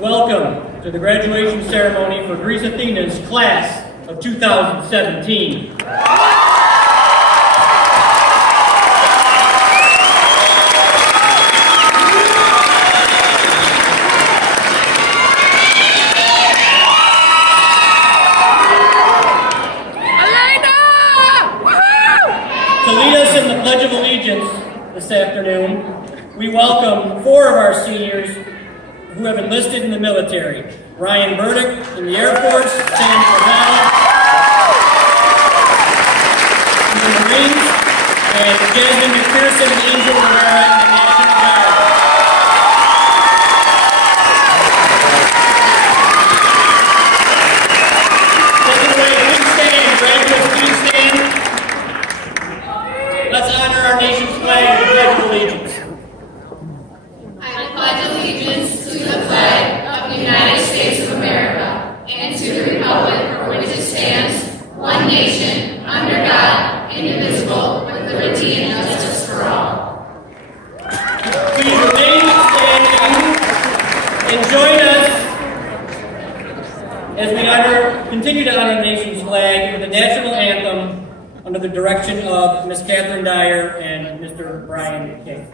Welcome to the graduation ceremony for Greece Athena's class of 2017. To lead us in the Pledge of Allegiance this afternoon, we welcome 4 of our seniors who have enlisted in the military. Ryan Burdick in the Air Force, Sam Cornell in the Marines, and Jasmine McPherson and Angel Rivera in the National Guard. Take it away, please stand. Graduates, please stand. Let's honor our nation's flag and pledge of allegiance. I pledge allegiance allegiance to the flag of the United States of America and to the republic for which it stands, one nation, under God, indivisible, with liberty and justice for all. Please remain standing and join us as we continue to honor the nation's flag with the national anthem under the direction of Ms. Catherine Dyer and Mr. Brian King.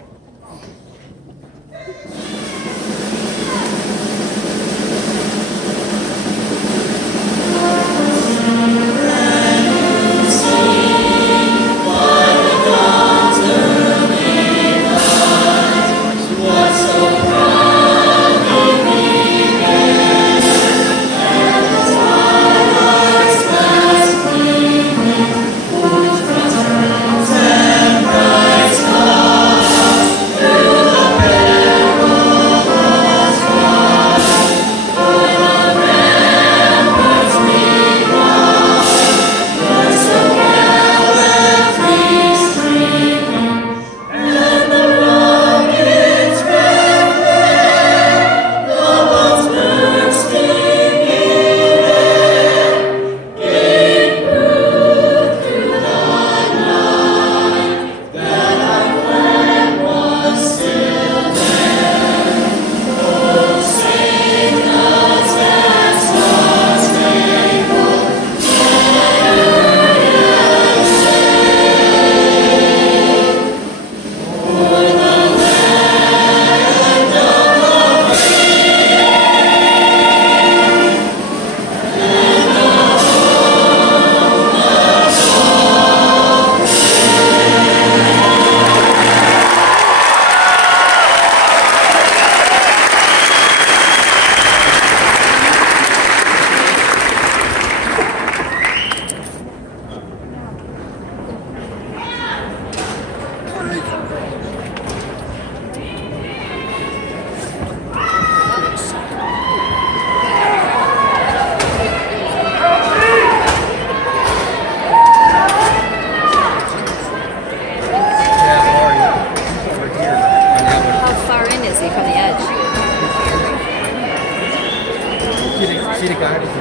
See the guy with the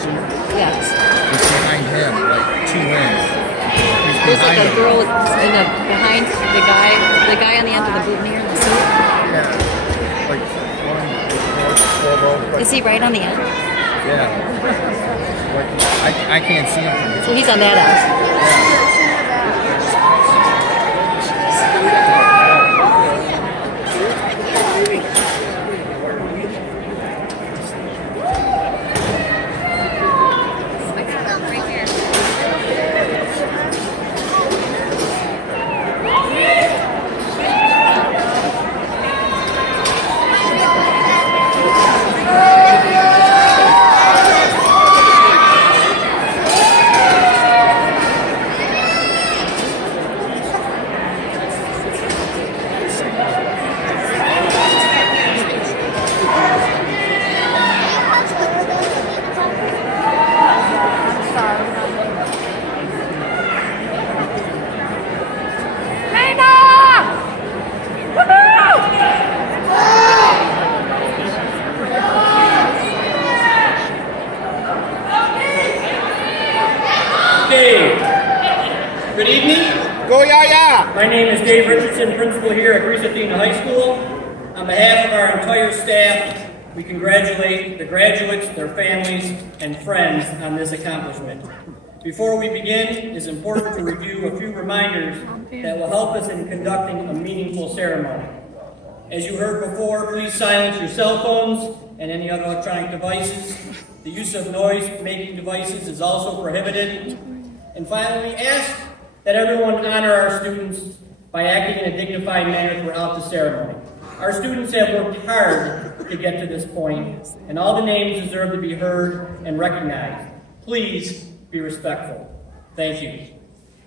suit? Yes. He's behind him, like 2 wings. There's like a girl behind the guy on the end of the boutonniere in the suit. Yeah. Like 4 rows. Is he right on the end? Yeah. Like, I can't see him from here. So he's on that end. Yeah. Good evening. Go Yaya! My name is Dave Richardson, principal here at Greece Athena High School. On behalf of our entire staff, we congratulate the graduates, their families, and friends on this accomplishment. Before we begin, it is important to review a few reminders that will help us in conducting a meaningful ceremony. As you heard before, please silence your cell phones and any other electronic devices. The use of noise-making devices is also prohibited. And finally, ask that everyone honor our students by acting in a dignified manner throughout the ceremony. Our students have worked hard to get to this point, and all the names deserve to be heard and recognized. Please be respectful. Thank you.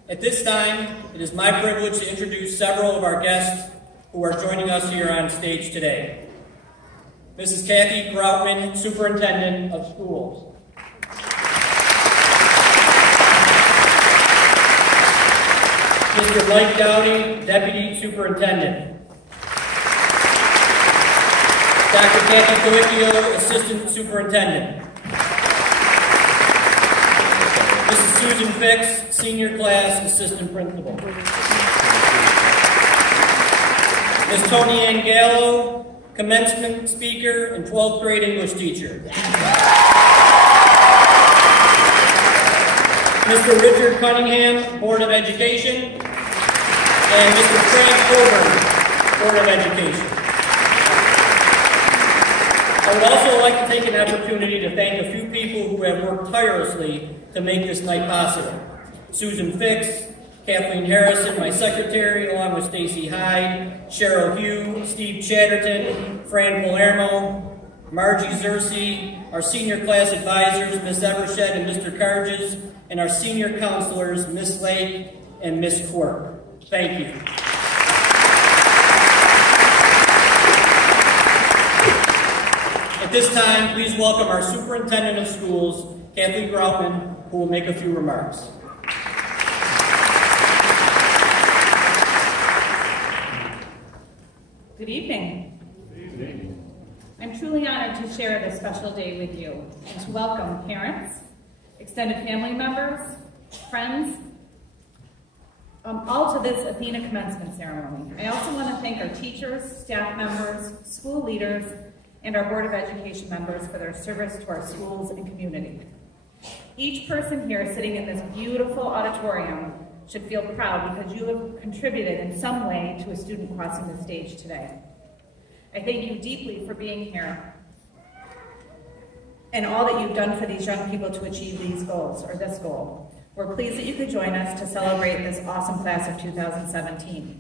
At this time, it is my privilege to introduce several of our guests who are joining us here on stage today. Mrs. Kathy Groutman, Superintendent of Schools. Mr. Mike Dowdy, Deputy Superintendent. Dr. Kathy Coicchio, Assistant Superintendent. Mrs. Susan Fix, Senior Class Assistant Principal. Ms. Tony Ann Gallo, Commencement Speaker and 12th grade English teacher. Mr. Richard Cunningham, Board of Education, and Mr. Frank Coburn, Board of Education. I would also like to take an opportunity to thank a few people who have worked tirelessly to make this night possible. Susan Fix, Kathleen Harrison, my secretary, along with Stacy Hyde, Cheryl Hugh, Steve Chatterton, Fran Palermo, Margie Zersi, our senior class advisors, Ms. Evershed and Mr. Carges, and our senior counselors, Ms. Lake and Ms. Quirk. Thank you. At this time, please welcome our Superintendent of Schools, Kathleen Groutman, who will make a few remarks. Good evening. Good evening. I'm truly honored to share this special day with you and to welcome parents, extended family members, friends, all to this Athena commencement ceremony. I also want to thank our teachers, staff members, school leaders, and our Board of Education members for their service to our schools and community. Each person here sitting in this beautiful auditorium should feel proud because you have contributed in some way to a student crossing the stage today. I thank you deeply for being here and all that you've done for these young people to achieve these goals, or this goal. We're pleased that you could join us to celebrate this awesome class of 2017.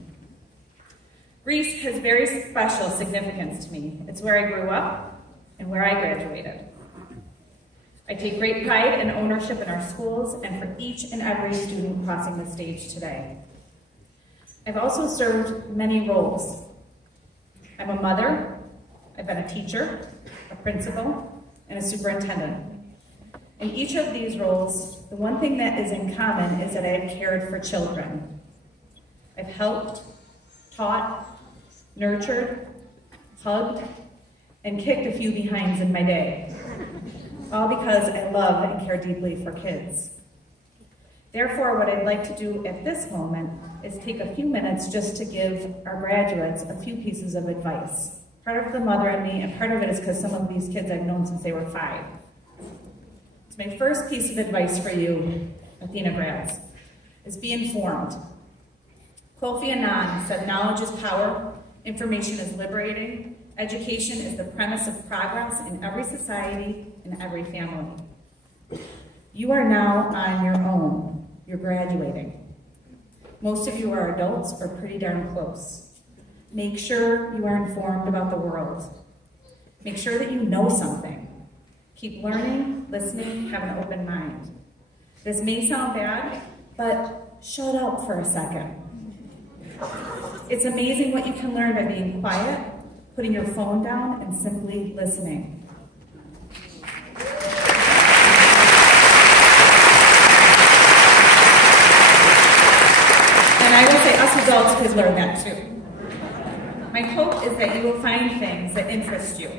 Greece has very special significance to me. It's where I grew up and where I graduated. I take great pride and ownership in our schools and for each and every student crossing the stage today. I've also served many roles. I'm a mother, I've been a teacher, a principal, and a superintendent. In each of these roles, the one thing that is in common is that I've cared for children. I've helped, taught, nurtured, hugged, and kicked a few behinds in my day, all because I love and care deeply for kids. Therefore, what I'd like to do at this moment is take a few minutes just to give our graduates a few pieces of advice. Part of the mother in me, and part of it is because some of these kids I've known since they were 5. So my first piece of advice for you, Athena grads, is be informed. Kofi Annan said, "Knowledge is power, information is liberating, education is the premise of progress in every society and every family." You are now on your own. You're graduating. Most of you are adults or pretty darn close. Make sure you are informed about the world. Make sure that you know something. Keep learning, listening, have an open mind. This may sound bad, but shut up for a second. It's amazing what you can learn by being quiet, putting your phone down, and simply listening. And I will say us adults please learn that too. My hope is that you will find things that interest you,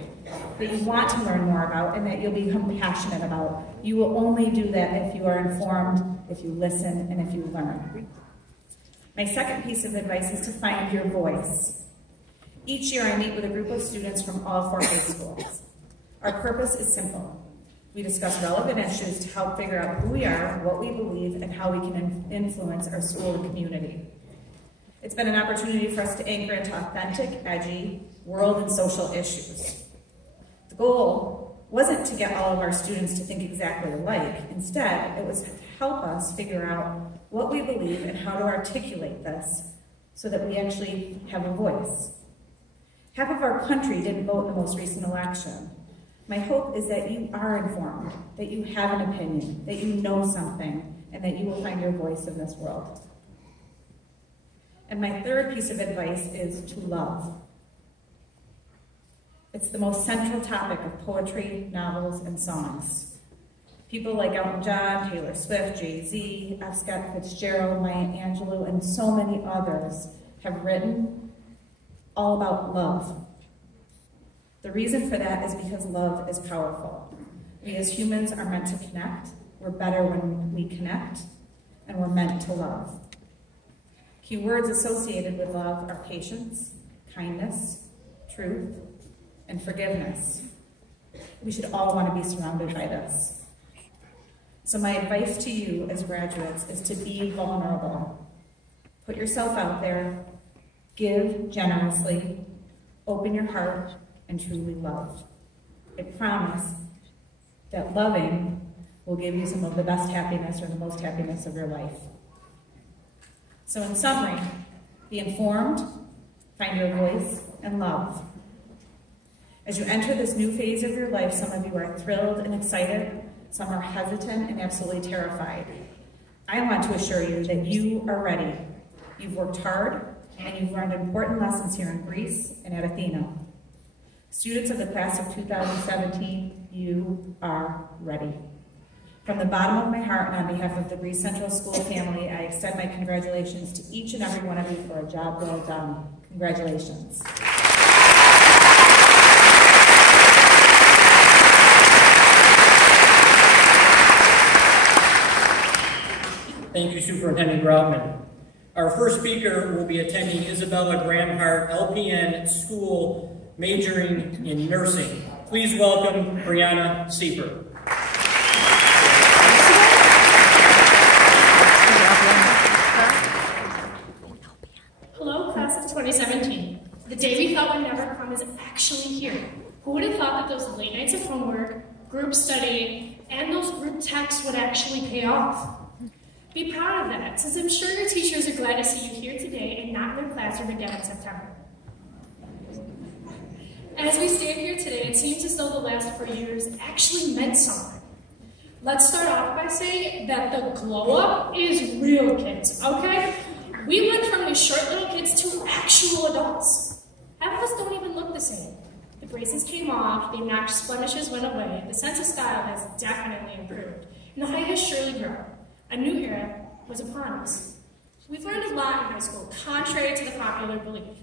that you want to learn more about, and that you'll become passionate about. You will only do that if you are informed, if you listen, and if you learn. My second piece of advice is to find your voice. Each year I meet with a group of students from all 4 grade schools. Our purpose is simple. We discuss relevant issues to help figure out who we are, what we believe, and how we can influence our school and community. It's been an opportunity for us to anchor into authentic, edgy, world and social issues. The goal wasn't to get all of our students to think exactly alike. Instead, it was to help us figure out what we believe and how to articulate this so that we actually have a voice. Half of our country didn't vote in the most recent election. My hope is that you are informed, that you have an opinion, that you know something, and that you will find your voice in this world. And my third piece of advice is to love. It's the most central topic of poetry, novels, and songs. People like Elton John, Taylor Swift, Jay-Z, F. Scott Fitzgerald, Maya Angelou, and so many others have written all about love. The reason for that is because love is powerful. We as humans are meant to connect. We're better when we connect, and we're meant to love. Key words associated with love are patience, kindness, truth, and forgiveness. We should all want to be surrounded by this. So my advice to you as graduates is to be vulnerable. Put yourself out there, give generously, open your heart, and truly love. I promise that loving will give you some of the best happiness or the most happiness of your life. So in summary, be informed, find your voice, and love. As you enter this new phase of your life, some of you are thrilled and excited, some are hesitant and absolutely terrified. I want to assure you that you are ready. You've worked hard, and you've learned important lessons here in Greece and at Athena. Students of the class of 2017, you are ready. From the bottom of my heart and on behalf of the Greece Central School family, I extend my congratulations to each and every one of you for a job well done. Congratulations. Thank you, Superintendent Graupman. Our first speaker will be attending Isabella Gramhart LPN School, majoring in nursing. Please welcome Brianna Sieper. Hello, class of 2017. The day we thought would never come is actually here. Who would have thought that those late nights of homework, group studying, and those group texts would actually pay off? Be proud of that, since I'm sure your teachers are glad to see you here today and not in their classroom again in September. As we stand here today, it seems as though the last 4 years actually meant something. Let's start off by saying that the glow up is real, kids, okay? We went from these short little kids to actual adults. Half of us don't even look the same. The braces came off, the obnoxious blemishes went away, the sense of style has definitely improved, and the height has surely grown. A new era was upon us. We've learned a lot in high school, contrary to the popular belief.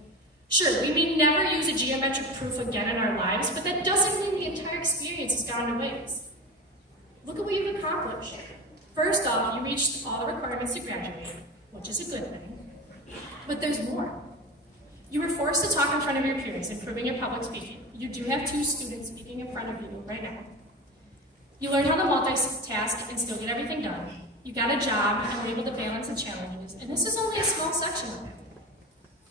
Sure, we may never use a geometric proof again in our lives, but that doesn't mean the entire experience has gone to waste. Look at what you've accomplished. First off, you reached all the requirements to graduate, which is a good thing. But there's more. You were forced to talk in front of your peers, improving your public speaking. You do have 2 students speaking in front of you right now. You learned how to multitask and still get everything done. You got a job and were able to balance the challenges, and this is only a small section of it.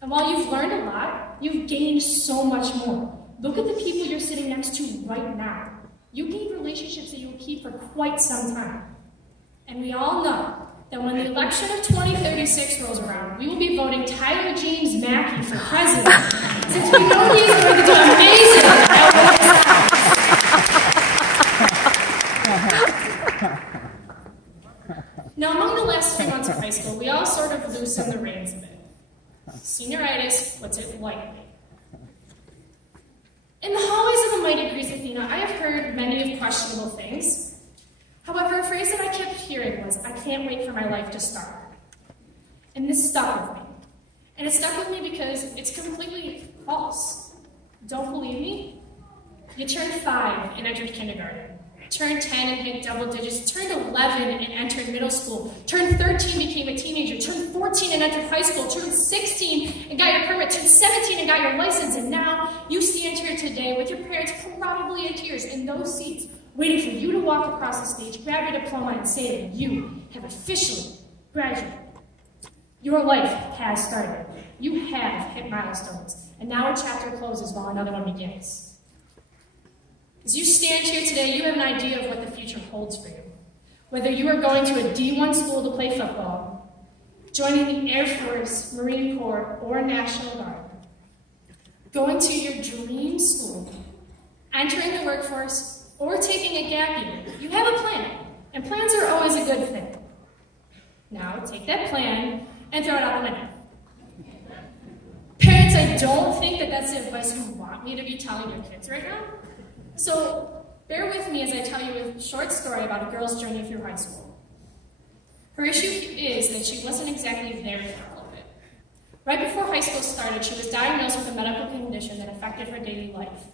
And while you've learned a lot, you've gained so much more. Look at the people you're sitting next to right now. You gained relationships that you will keep for quite some time. And we all know that when the election of 2036 rolls around, we will be voting Tyler James Mackey for president, since we know he's going to do amazing. Now, among the last 3 months of high school, we all sort of loosened the reins a bit. Senioritis puts it lightly. In the hallways of the mighty Greece Athena, I have heard many of questionable things. However, a phrase that I kept hearing was, "I can't wait for my life to start." And this stuck with me. And it stuck with me because it's completely false. Don't believe me? You turned 5 and entered kindergarten. Turned 10 and hit double digits, turned 11 and entered middle school, turned 13 became a teenager, turned 14 and entered high school, turned 16 and got your permit, turned 17 and got your license, and now you stand here today with your parents probably in tears in those seats, waiting for you to walk across the stage, grab your diploma, and say that you have officially graduated. Your life has started. You have hit milestones, and now a chapter closes while another one begins. As you stand here today, you have an idea of what the future holds for you. Whether you are going to a D1 school to play football, joining the Air Force, Marine Corps, or National Guard, going to your dream school, entering the workforce, or taking a gap year, you have a plan, and plans are always a good thing. Now, take that plan and throw it out the window. Parents, I don't think that that's the advice you want me to be telling your kids right now. So bear with me as I tell you a short story about a girl's journey through high school. Her issue is that she wasn't exactly there for all of it. Right before high school started, she was diagnosed with a medical condition that affected her daily life.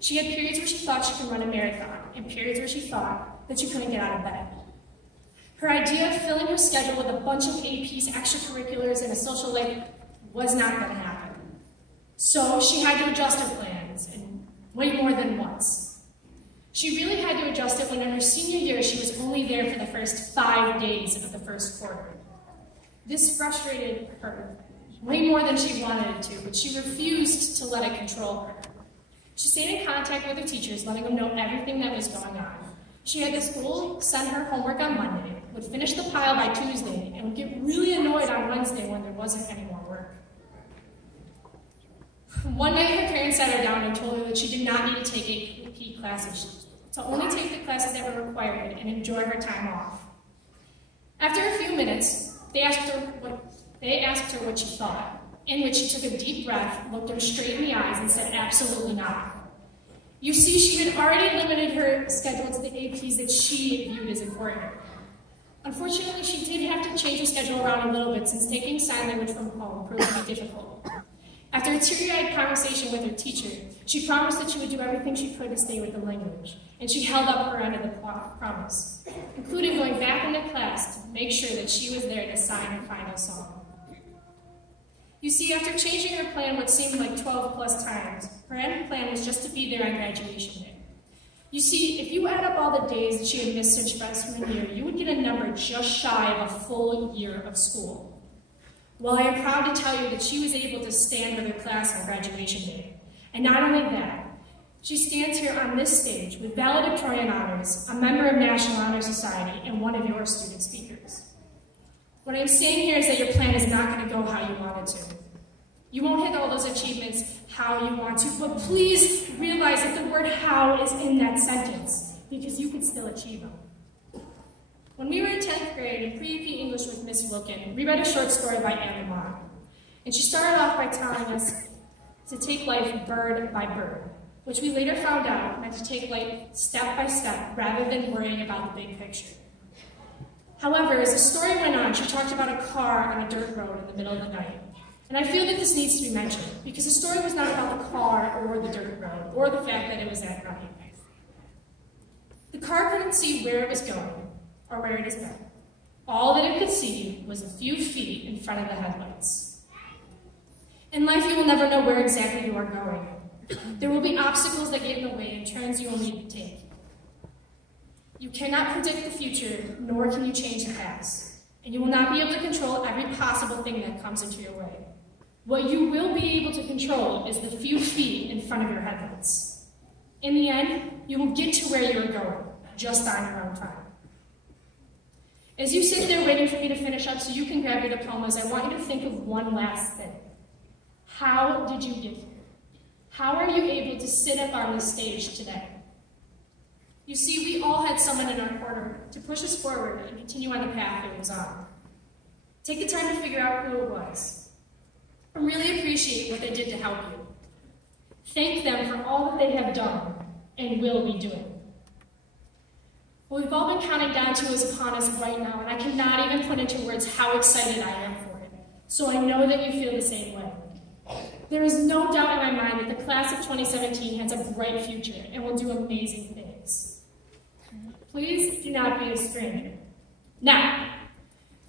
She had periods where she thought she could run a marathon, and periods where she thought that she couldn't get out of bed. Her idea of filling her schedule with a bunch of APs, extracurriculars, and a social life was not going to happen. So she had to adjust her plans, and way more than once. She really had to adjust it when in her senior year she was only there for the first 5 days of the first quarter. This frustrated her way more than she wanted it to, but she refused to let it control her. She stayed in contact with her teachers, letting them know everything that was going on. She had the school send her homework on Monday, would finish the pile by Tuesday, and would get really annoyed on Wednesday when there wasn't any more work. One night, her parents sat her down and told her that she did not need to take AP classes, to only take the classes that were required and enjoy her time off. After a few minutes, they asked her what she thought, in which she took a deep breath, looked her straight in the eyes, and said, "Absolutely not." You see, she had already limited her schedule to the APs that she viewed as important. Unfortunately, she did have to change her schedule around a little bit since taking sign language from home proved to be difficult. After a teary-eyed conversation with her teacher, she promised that she would do everything she could to stay with the language, and she held up her end of the promise, including going back into class to make sure that she was there to sign her final song. You see, after changing her plan what seemed like 12 plus times, her end plan was just to be there on graduation day. You see, if you add up all the days that she had missed since freshman year, you would get a number just shy of a full year of school. Well, I am proud to tell you that she was able to stand with her class on graduation day. And not only that, she stands here on this stage with valedictorian honors, a member of National Honor Society, and one of your student speakers. What I'm saying here is that your plan is not going to go how you want it to. You won't hit all those achievements how you want to, but please realize that the word "how" is in that sentence, because you can still achieve them. When we were in 10th grade in pre-AP English with Miss Wilkin, we read a short story by Anne Lamott. And she started off by telling us to take life bird by bird, which we later found out meant to take life step by step rather than worrying about the big picture. However, as the story went on, she talked about a car on a dirt road in the middle of the night. And I feel that this needs to be mentioned, because the story was not about the car or the dirt road, or the fact that it was at night. The car couldn't see where it was going, or where it has been. All that it could see was a few feet in front of the headlights. In life, you will never know where exactly you are going. There will be obstacles that get in the way and turns you will need to take. You cannot predict the future, nor can you change the past. And you will not be able to control every possible thing that comes into your way. What you will be able to control is the few feet in front of your headlights. In the end, you will get to where you are going, just on your own time. As you sit there waiting for me to finish up so you can grab your diplomas, I want you to think of one last thing. How did you get here? How are you able to sit up on this stage today? You see, we all had someone in our corner to push us forward and continue on the path it was on. Take the time to figure out who it was. And really appreciate what they did to help you. Thank them for all that they have done and will be doing. What we've all been counting down to is upon us right now, and I cannot even put into words how excited I am for it. So I know that you feel the same way. There is no doubt in my mind that the class of 2017 has a bright future and will do amazing things. Please do not be a stranger. Now,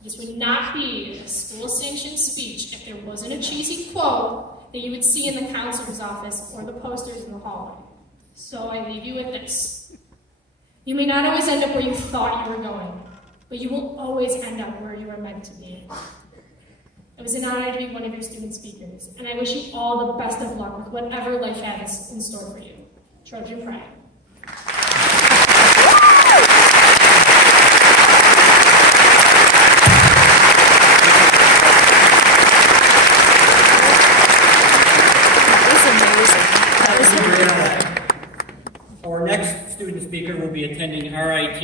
this would not be a school-sanctioned speech if there wasn't a cheesy quote that you would see in the counselor's office or the posters in the hallway. So I leave you with this. You may not always end up where you thought you were going, but you will always end up where you were meant to be. It was an honor to be one of your student speakers, and I wish you all the best of luck with whatever life has in store for you. Trojan Pride. Our next student speaker will be attending RIT